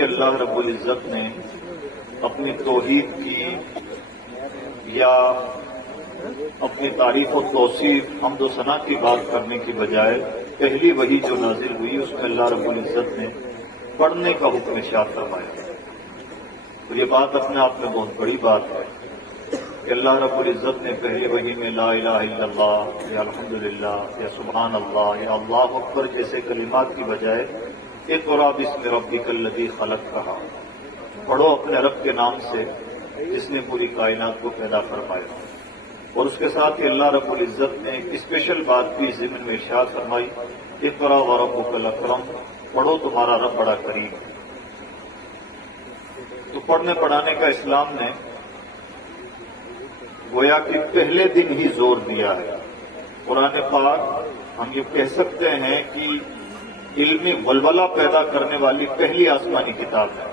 اللہ رب العزت نے اپنی توحید کی یا اپنی تعریف و توصیف حمد و ثنا کی بات کرنے کی بجائے پہلی وحی جو نازل ہوئی اس میں اللہ رب العزت نے پڑھنے کا حکم ارشاد فرمایا. تو یہ بات اپنے آپ میں بہت بڑی بات ہے کہ اللہ رب العزت نے پہلی وحی میں لا الہ الا اللہ یا الحمدللہ یا سبحان اللہ یا اللہ اکبر جیسے کلمات کی بجائے اقرأ باسم ربک الذی خلق کہا. پڑھو اپنے رب کے نام سے جس نے پوری کائنات کو پیدا فرمایا. اور اس کے ساتھ ہی اللہ رب العزت نے ایک اسپیشل بات بھی ضمن میں ارشاد فرمائی اقرأ وربک الاکرم، پڑھو تمہارا رب بڑا کریم. تو پڑھنے پڑھانے کا اسلام نے گویا کہ پہلے دن ہی زور دیا ہے. قرآن پاک ہم یہ کہہ سکتے ہیں کہ علمی ولولہ پیدا کرنے والی پہلی آسمانی کتاب ہے.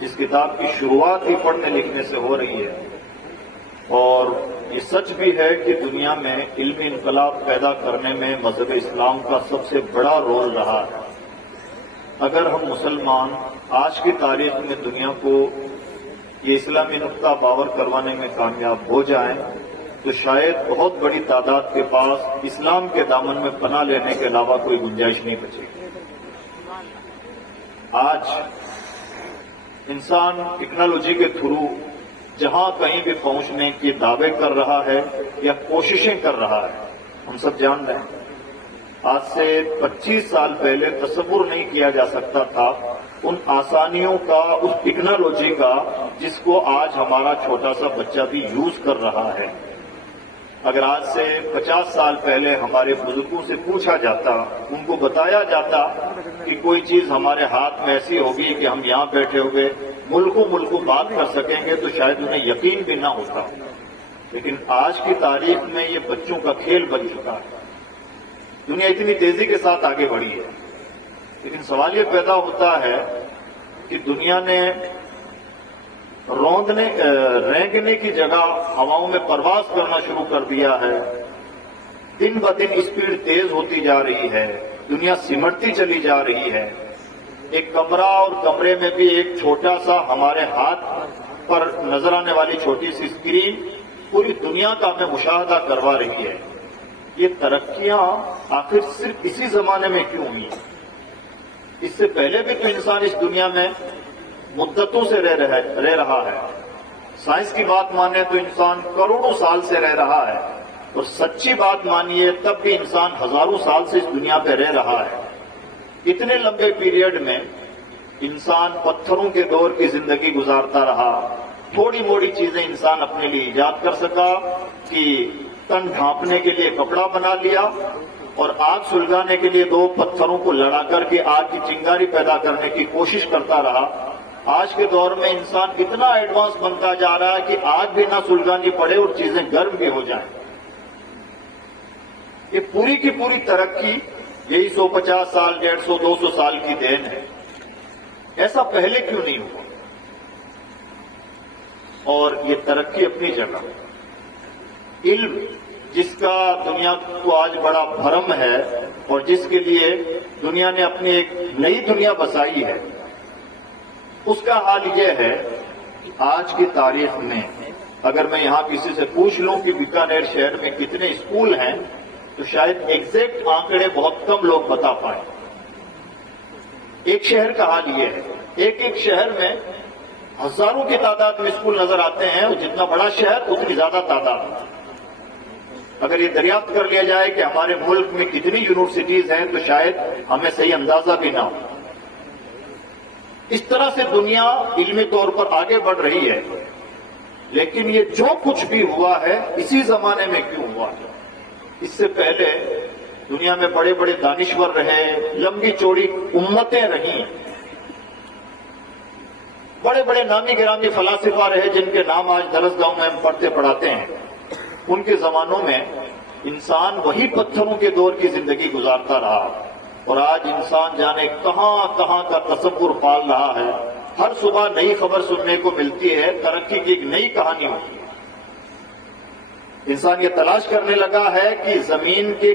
جس کتاب کی شروعات ہی پڑھنے لکھنے سے ہو رہی ہے. اور یہ سچ بھی ہے کہ دنیا میں علمی انقلاب پیدا کرنے میں مذہب اسلام کا سب سے بڑا رول رہا ہے. اگر ہم مسلمان آج کی تاریخ میں دنیا کو یہ اسلامی نقطہ باور کروانے میں کامیاب ہو جائیں تو شاید بہت بڑی تعداد کے پاس اسلام کے دامن میں پناہ لینے کے علاوہ کوئی گنجائش نہیں بچے گی. آج انسان ٹیکنالوجی کے تھرو جہاں کہیں بھی پہنچنے کی دعوے کر رہا ہے یا کوششیں کر رہا ہے. ہم سب جان رہے ہیں آج سے 25 سال پہلے تصور نہیں کیا جا سکتا تھا ان آسانیوں کا، اس ٹیکنالوجی کا جس کو آج ہمارا چھوٹا سا بچہ بھی یوز کر رہا ہے. اگر آج سے 50 سال پہلے ہمارے بزرگوں سے پوچھا جاتا، ان کو بتایا جاتا کہ کوئی چیز ہمارے ہاتھ میں ایسی ہوگی کہ ہم یہاں بیٹھے ہوئے ملکوں بات کر سکیں گے تو شاید انہیں یقین بھی نہ ہوتا. لیکن آج کی تاریخ میں یہ بچوں کا کھیل بن چکا ہے. دنیا اتنی تیزی کے ساتھ آگے بڑھی ہے. لیکن سوال یہ پیدا ہوتا ہے کہ دنیا نے رینگنے کی جگہ ہواؤں میں پرواز کرنا شروع کر دیا ہے. دن بدن اسپیڈ تیز ہوتی جا رہی ہے. دنیا سمٹتی چلی جا رہی ہے. ایک کمرہ اور کمرے میں بھی ایک چھوٹا سا ہمارے ہاتھ پر نظر آنے والی چھوٹی سی اسکرین پوری دنیا کا ہمیں مشاہدہ کروا رہی ہے. یہ ترقیاں آخر صرف اسی زمانے میں کیوں ہوئی؟ اس سے پہلے بھی تو انسان اس دنیا میں مدتوں سے رہ رہا ہے. سائنس کی بات مانے تو انسان کروڑوں سال سے رہ رہا ہے. اور سچی بات مانیے تب بھی انسان ہزاروں سال سے اس دنیا پہ رہ رہا ہے. اتنے لمبے پیریڈ میں انسان پتھروں کے دور کی زندگی گزارتا رہا. تھوڑی موڑی چیزیں انسان اپنے لیے ایجاد کر سکا کہ تن ڈھانپنے کے لیے کپڑا بنا لیا اور آگ سلگانے کے لیے 2 پتھروں کو لڑا کر کے آگ کی چنگاری پیدا کرنے کی کوشش کرتا رہا. آج کے دور میں انسان اتنا ایڈوانس بنتا جا رہا ہے کہ آگ بھی نہ سلگانی پڑے اور چیزیں گرم بھی ہو جائیں. یہ پوری کی پوری ترقی یہی 150 سال 150 200 سال کی دین ہے. ایسا پہلے کیوں نہیں ہوا؟ اور یہ ترقی اپنی جگہ. علم جس کا دنیا کو آج بڑا بھرم ہے اور جس کے لیے دنیا نے اپنی ایک نئی دنیا بسائی ہے، اس کا حال یہ ہے کہ آج کی تاریخ میں اگر میں یہاں کسی سے پوچھ لوں کہ بیکانیر شہر میں کتنے اسکول ہیں تو شاید ایگزیکٹ آنکڑے بہت کم لوگ بتا پائیں. ایک شہر کا حال یہ ہے. ایک شہر میں ہزاروں کی تعداد میں اسکول نظر آتے ہیں اور جتنا بڑا شہر اتنی زیادہ تعداد. اگر یہ دریافت کر لیا جائے کہ ہمارے ملک میں کتنی یونیورسٹیز ہیں تو شاید ہمیں صحیح اندازہ بھی نہ ہو. اس طرح سے دنیا علمی طور پر آگے بڑھ رہی ہے. لیکن یہ جو کچھ بھی ہوا ہے اسی زمانے میں کیوں ہوا ہے؟ اس سے پہلے دنیا میں بڑے بڑے دانشور رہے، لمبی چوڑی امتیں رہیں، بڑے بڑے نامی گرامی فلاسفہ رہے جن کے نام آج درسگاہوں میں ہم پڑھتے پڑھاتے ہیں. ان کے زمانوں میں انسان وہی پتھروں کے دور کی زندگی گزارتا رہا اور آج انسان جانے کہاں کہاں کا تصور پال رہا ہے. ہر صبح نئی خبر سننے کو ملتی ہے، ترقی کی ایک نئی کہانی ہوتی ہے. انسان یہ تلاش کرنے لگا ہے کہ زمین کے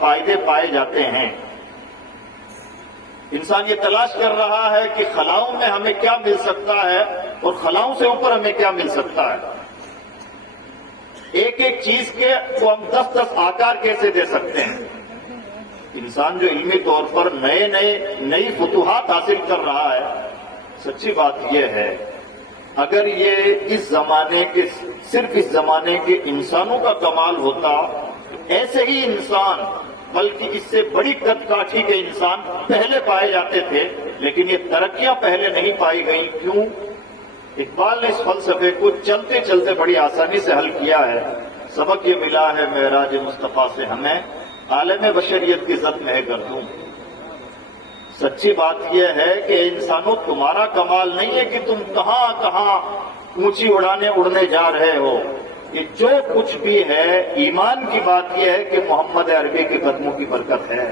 فائدے پائے جاتے ہیں. انسان یہ تلاش کر رہا ہے کہ خلاؤں میں ہمیں کیا مل سکتا ہے اور خلاؤں سے اوپر ہمیں کیا مل سکتا ہے. ایک ایک چیز کے کو ہم 10 آکار کیسے دے سکتے ہیں. انسان جو علمی طور پر نئی فتوحات حاصل کر رہا ہے، سچی بات یہ ہے اگر یہ صرف اس زمانے کے انسانوں کا کمال ہوتا، ایسے ہی انسان بلکہ اس سے بڑی قد کاٹھی کے انسان پہلے پائے جاتے تھے، لیکن یہ ترقیاں پہلے نہیں پائی گئیں. کیوں؟ اقبال نے اس فلسفے کو چلتے چلتے بڑی آسانی سے حل کیا ہے. سبق یہ ملا ہے معراج مصطفیٰ سے ہمیں، عالم بشریت کی زد میں گردوں. سچی بات یہ ہے کہ انسانوں تمہارا کمال نہیں ہے کہ تم کہاں کہاں اونچی اڑنے جا رہے ہو. یہ جو کچھ بھی ہے ایمان کی بات یہ ہے کہ محمد عربی کے قدموں کی برکت ہے.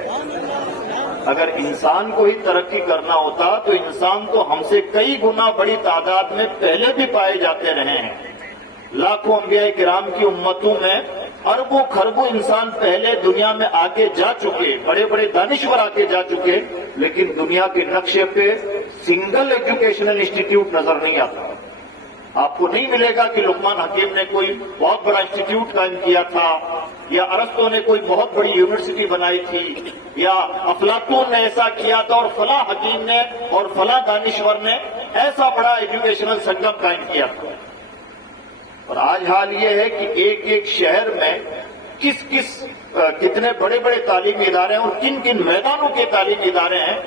اگر انسان کو ہی ترقی کرنا ہوتا تو انسان تو ہم سے کئی گنا بڑی تعداد میں پہلے بھی پائے جاتے رہے ہیں. لاکھوں انبیاء کرام کی امتوں میں اربوں خربوں انسان پہلے دنیا میں آگے جا چکے، بڑے بڑے دانشور آگے جا چکے، لیکن دنیا کے نقشے پہ سنگل ایجوکیشنل انسٹیٹیوٹ نظر نہیں آتا. آپ کو نہیں ملے گا کہ لقمان حکیم نے کوئی بہت بڑا انسٹیٹیوٹ قائم کیا تھا، یا ارسطو نے کوئی بہت بڑی یونیورسٹی بنائی تھی، یا افلاطون نے ایسا کیا تھا اور فلاں حکیم نے اور فلاں دانشور نے ایسا بڑا ایجوکیشنل سنگم قائم کیا تھا. اور آج حال یہ ہے کہ ایک ایک شہر میں کتنے بڑے بڑے تعلیمی ادارے ہیں اور کن کن میدانوں کے تعلیمی ادارے ہیں.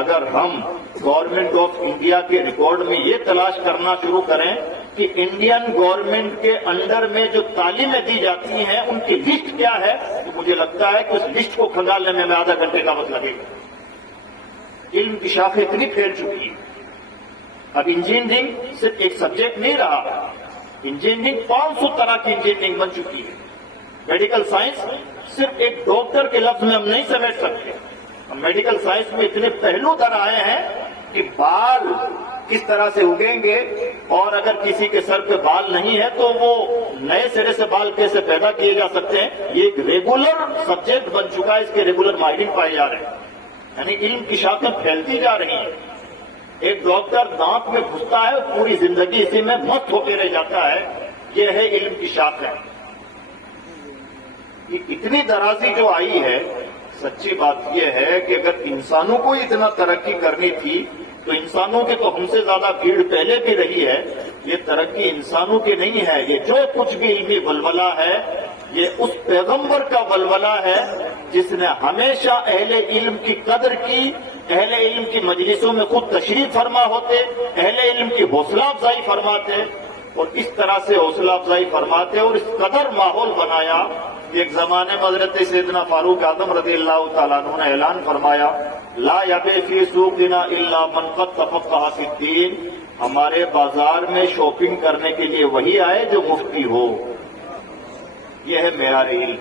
اگر ہم گورنمنٹ آف انڈیا کے ریکارڈ میں یہ تلاش کرنا شروع کریں کہ انڈین گورنمنٹ کے انڈر میں جو تعلیمیں دی جاتی ہیں ان کی لسٹ کیا ہے، تو مجھے لگتا ہے کہ اس لسٹ کو کھنگالنے میں آدھا گھنٹے کا وقت لگے گا. علم کی شاخیں اتنی پھیل چکی ہیں. اب انجینئرنگ صرف ایک سبجیکٹ نہیں رہا، انجینئرنگ 500 طرح کی انجینئرنگ بن چکی ہے. میڈیکل سائنس صرف ایک ڈاکٹر کے لفظ میں ہم نہیں سمیٹ سکتے. میڈیکل سائنس میں اتنے پہلو در آئے ہیں کہ بال کس طرح سے اگیں گے، اور اگر کسی کے سر پہ بال نہیں ہے تو وہ نئے سرے سے بال کیسے پیدا کیے جا سکتے ہیں. یہ ایک ریگولر سبجیکٹ بن چکا ہے، اس کے ریگولر ماہرین پائے جا رہے ہیں. یعنی علم کی شاخیں پھیلتی جا رہی ہیں. ایک ڈاکٹر دانت میں گھستا ہے، پوری زندگی اسی میں مست ہو کے رہ جاتا ہے. یہ ہے علم کی شاخیں. اتنی درازی جو آئی ہے، سچی بات یہ ہے کہ اگر انسانوں کو اتنا ترقی کرنی تھی تو انسانوں کی تو ہم سے زیادہ بھیڑ پہلے بھی رہی ہے. یہ ترقی انسانوں کی نہیں ہے. یہ جو کچھ بھی علمی ولولہ ہے یہ اس پیغمبر کا ولولہ ہے جس نے ہمیشہ اہل علم کی قدر کی، اہل علم کی مجلسوں میں خود تشریف فرما ہوتے، اہل علم کی حوصلہ افزائی فرماتے، اور اس طرح سے حوصلہ افزائی فرماتے اور اس قدر ماحول بنایا. ایک زمانے میں حضرت سیدنا فاروق اعظم رضی اللہ تعالیٰ عنہ نے اعلان فرمایا، لا یبیع فی سوقنا الا من قد تفقہ فی الدین. ہمارے بازار میں شاپنگ کرنے کے لیے وہی آئے جو مفتی ہو. یہ ہے معیار علم.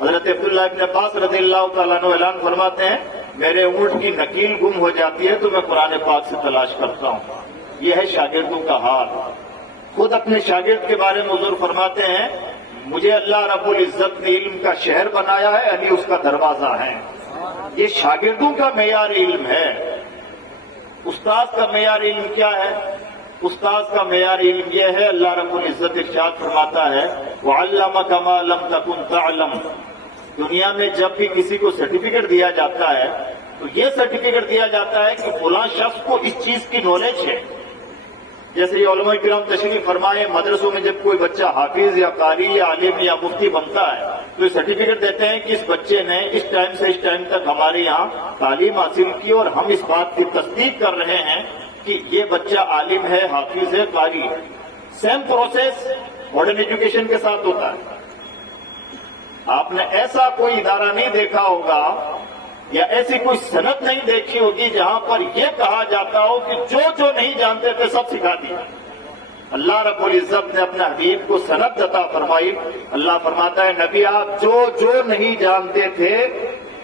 حضرت عبداللہ ابن عباس رضی اللہ تعالیٰ عنہ اعلان فرماتے ہیں، میرے اونٹ کی نکیل گم ہو جاتی ہے تو میں قرآن پاک سے تلاش کرتا ہوں. یہ ہے شاگردوں کا حال. خود اپنے شاگرد کے بارے میں حضور فرماتے ہیں، مجھے اللہ رب العزت نے علم کا شہر بنایا ہے، علی اس کا دروازہ ہے. یہ شاگردوں کا معیار علم ہے. استاد کا معیار علم کیا ہے؟ استاد کا معیار علم یہ ہے، اللہ رب العزت ارشاد فرماتا ہے، وَعَلَّمَكَ مَا لَمْ تَكُنْ تَعْلَمُ. دنیا میں جب بھی کسی کو سرٹیفکیٹ دیا جاتا ہے تو یہ سرٹیفکیٹ دیا جاتا ہے کہ فلاں شخص کو اس چیز کی نالج ہے. جیسے یہ علماء کرام تشریف فرمائے، مدرسوں میں جب کوئی بچہ حافظ یا قاری یا عالم یا مفتی بنتا ہے تو یہ سرٹیفکیٹ دیتے ہیں کہ اس بچے نے اس ٹائم سے اس ٹائم تک ہمارے یہاں تعلیم حاصل کی اور ہم اس بات کی تصدیق کر رہے ہیں کہ یہ بچہ عالم ہے، حافظ ہے، قاری ہے. سیم پروسیس ماڈرن ایجوکیشن کے ساتھ ہوتا ہے. آپ نے ایسا کوئی ادارہ نہیں دیکھا ہوگا یا ایسی کوئی صنعت نہیں دیکھی ہوگی جہاں پر یہ کہا جاتا ہو کہ جو جو نہیں جانتے تھے سب سکھا دیا. اللہ رب العزت نے اپنے حبیب کو صنعت عطا فرمائی. اللہ فرماتا ہے، نبی آپ جو جو نہیں جانتے تھے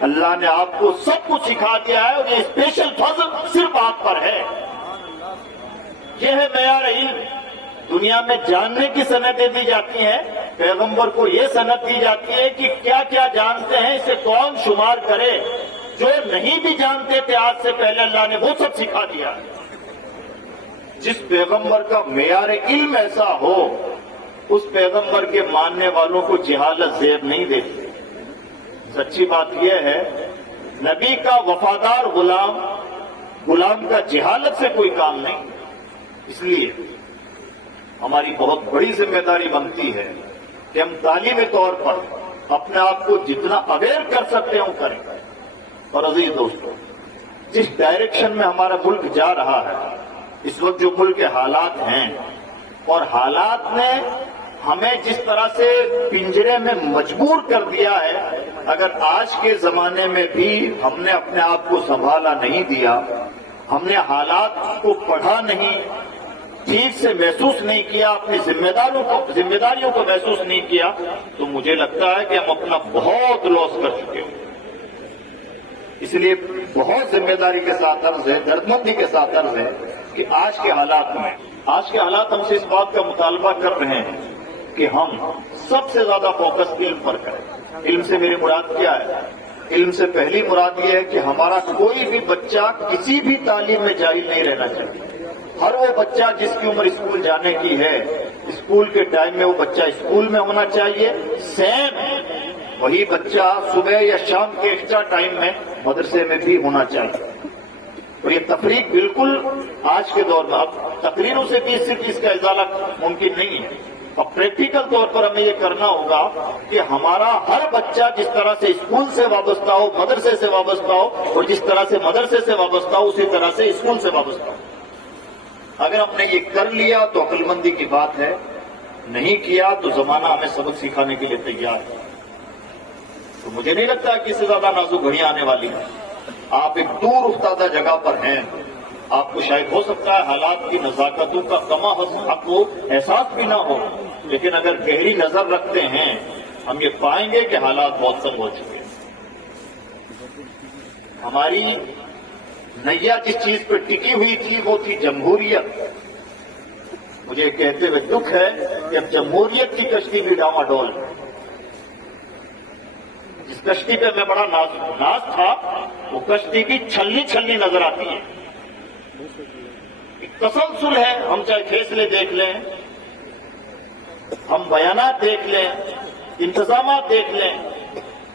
اللہ نے آپ کو سب کچھ سکھا دیا ہے، اور یہ اسپیشل فضل صرف آپ پر ہے. یہ ہے معیار علم. دنیا میں جاننے کی صنعتیں دی جاتی ہیں، پیغمبر کو یہ صنعت دی جاتی ہے کہ کیا کیا جانتے ہیں اسے کون شمار کرے. جو نہیں بھی جانتے تھے آج سے پہلے اللہ نے وہ سب سکھا دیا ہے۔ جس پیغمبر کا معیار علم ایسا ہو اس پیغمبر کے ماننے والوں کو جہالت زیب نہیں دیتی۔ سچی بات یہ ہے نبی کا وفادار غلام کا جہالت سے کوئی کام نہیں۔ اس لیے ہماری بہت بڑی ذمہ داری بنتی ہے کہ ہم تعلیمی طور پر اپنے آپ کو جتنا اویئر کر سکتے ہیں وہ کریں۔ اور عزیز دوستو، جس ڈائریکشن میں ہمارا ملک جا رہا ہے اس وقت، جو ملک کے حالات ہیں اور حالات نے ہمیں جس طرح سے پنجرے میں مجبور کر دیا ہے، اگر آج کے زمانے میں بھی ہم نے اپنے آپ کو سنبھالا نہیں دیا، ہم نے حالات کو پڑھا نہیں، ٹھیک سے محسوس نہیں کیا، اپنی ذمہ داریوں کو محسوس نہیں کیا، تو مجھے لگتا ہے کہ ہم اپنا بہت لاس کر چکے ہیں۔ اس لیے بہت ذمہ داری کے ساتھ عرض ہے، دردمندی کے ساتھ عرض ہے کہ آج کے حالات ہم سے اس بات کا مطالبہ کر رہے ہیں کہ ہم سب سے زیادہ فوکس علم پر کریں۔ علم سے میری مراد کیا ہے؟ علم سے پہلی مراد یہ ہے کہ ہمارا کوئی بھی بچہ کسی بھی تعلیم میں جاہل نہیں رہنا چاہیے۔ ہر وہ بچہ جس کی عمر اسکول جانے کی ہے، اسکول کے ٹائم میں وہ بچہ اسکول میں ہونا چاہیے، سیم وہی بچہ صبح یا شام کے ایکسٹرا ٹائم میں مدرسے میں بھی ہونا چاہیے۔ اور یہ تفریق بالکل آج کے دور میں، اب تقریروں سے بھی صرف اس کا ازالہ ممکن نہیں ہے، اب پریکٹیکل طور پر ہمیں یہ کرنا ہوگا کہ ہمارا ہر بچہ جس طرح سے اسکول سے وابستہ ہو، مدرسے سے وابستہ ہو، اور جس طرح سے مدرسے سے وابستہ ہو اسی طرح سے اسکول سے وابستہ ہو۔ اگر ہم نے یہ کر لیا تو عقل مندی کی بات ہے، نہیں کیا تو زمانہ ہمیں سبق سکھانے کے لیے تیار ہے۔ تو مجھے نہیں لگتا کہ اس سے زیادہ نازک گھڑیاں آنے والی ہیں۔ آپ ایک دور افتادہ جگہ پر ہیں، آپ کو شاید ہو سکتا ہے حالات کی نزاکتوں کا کما حق کو احساس بھی نہ ہو، لیکن اگر گہری نظر رکھتے ہیں ہم یہ پائیں گے کہ حالات بہت تنگ ہو چکے ہیں۔ ہماری نیا جس چیز پہ ٹکی ہوئی تھی وہ تھی جمہوریت۔ مجھے کہتے ہوئے دکھ ہے کہ اب جمہوریت کی کشتی بھی ڈاواڈول ہے۔ جس کشتی پہ میں بڑا ناز تھا وہ کشتی بھی چھلنی نظر آتی ہے۔ ایک تسلسل ہے، ہم چاہے فیصلے دیکھ لیں، ہم بیانات دیکھ لیں، انتظامات دیکھ لیں،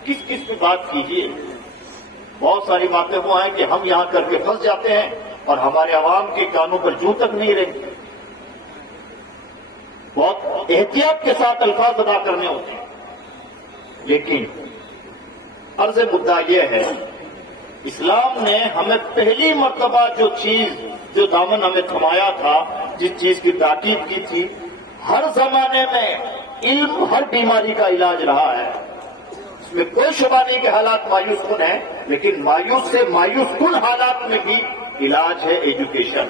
کس پہ بات کیجیے۔ بہت ساری باتیں وہ ہیں کہ ہم یہاں کر کے پھنس جاتے ہیں اور ہمارے عوام کے کانوں پر جوں تک نہیں رہتی۔ بہت احتیاط کے ساتھ الفاظ ادا کرنے ہوتے ہیں، لیکن عرض مدعا یہ ہے اسلام نے ہمیں پہلی مرتبہ جو دامن ہمیں تھمایا تھا، جس چیز کی تاکید کی تھی، ہر زمانے میں علم ہر بیماری کا علاج رہا ہے۔ اس میں کوئی شبہ نہیں کہ حالات مایوس کن ہیں، لیکن مایوس سے مایوس کن حالات میں بھی علاج ہے ایجوکیشن۔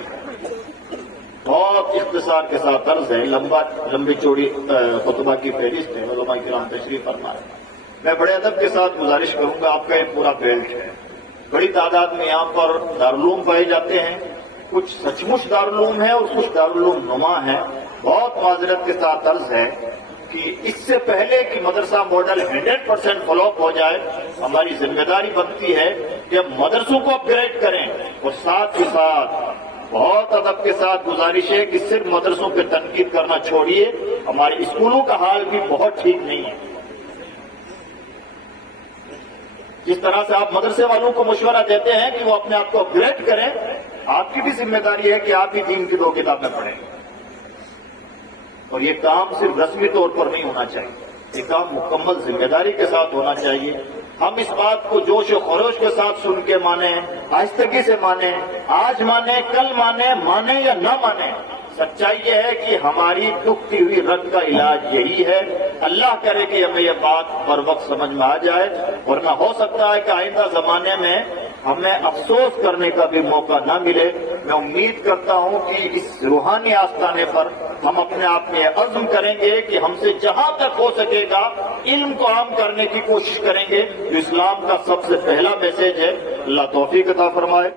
بہت اختصار کے ساتھ عرض ہے، لمبی چوڑی خطبہ کی فہرست ہے، علماء کرام تشریف فرمائے۔ میں بڑے ادب کے ساتھ گزارش کروں گا، آپ کا ایک پورا بیلٹ ہے، بڑی تعداد میں یہاں پر دارالعلوم پائے جاتے ہیں، کچھ سچ مچ دارالعلوم ہیں اور کچھ دارالعلوم نما ہیں۔ بہت معذرت کے ساتھ عرض ہے کہ اس سے پہلے کہ مدرسہ ماڈل 100% فالوپ ہو جائے، ہماری ذمہ داری بنتی ہے کہ ہم مدرسوں کو اپ گریڈ کریں، اور ساتھ ہی ساتھ بہت ادب کے ساتھ گزارش ہے کہ صرف مدرسوں پہ تنقید کرنا چھوڑیے، ہمارے اسکولوں کا حال بھی بہت ٹھیک نہیں ہے۔ جس طرح سے آپ مدرسے والوں کو مشورہ دیتے ہیں کہ وہ اپنے آپ کو اپ گریڈ کریں، آپ کی بھی ذمہ داری ہے کہ آپ بھی دین کی 2 کتابیں پڑھیں، اور یہ کام صرف رسمی طور پر نہیں ہونا چاہیے، یہ کام مکمل ذمہ داری کے ساتھ ہونا چاہیے۔ ہم اس بات کو جوش و خروش کے ساتھ سن کے مانیں، آہستگی سے مانیں، آج مانیں، کل مانیں یا نہ مانیں، سچائی یہ ہے کہ ہماری دکھتی ہوئی رگ کا علاج یہی ہے۔ اللہ کرے کہ ہمیں یہ بات پر وقت سمجھ میں آ جائے، ورنہ ہو سکتا ہے کہ آئندہ زمانے میں ہمیں افسوس کرنے کا بھی موقع نہ ملے۔ میں امید کرتا ہوں کہ اس روحانی آستانے پر ہم اپنے آپ میں عزم کریں گے کہ ہم سے جہاں تک ہو سکے گا علم کو عام کرنے کی کوشش کریں گے، جو اسلام کا سب سے پہلا میسج ہے۔ اللہ توفیق عطا فرمائے۔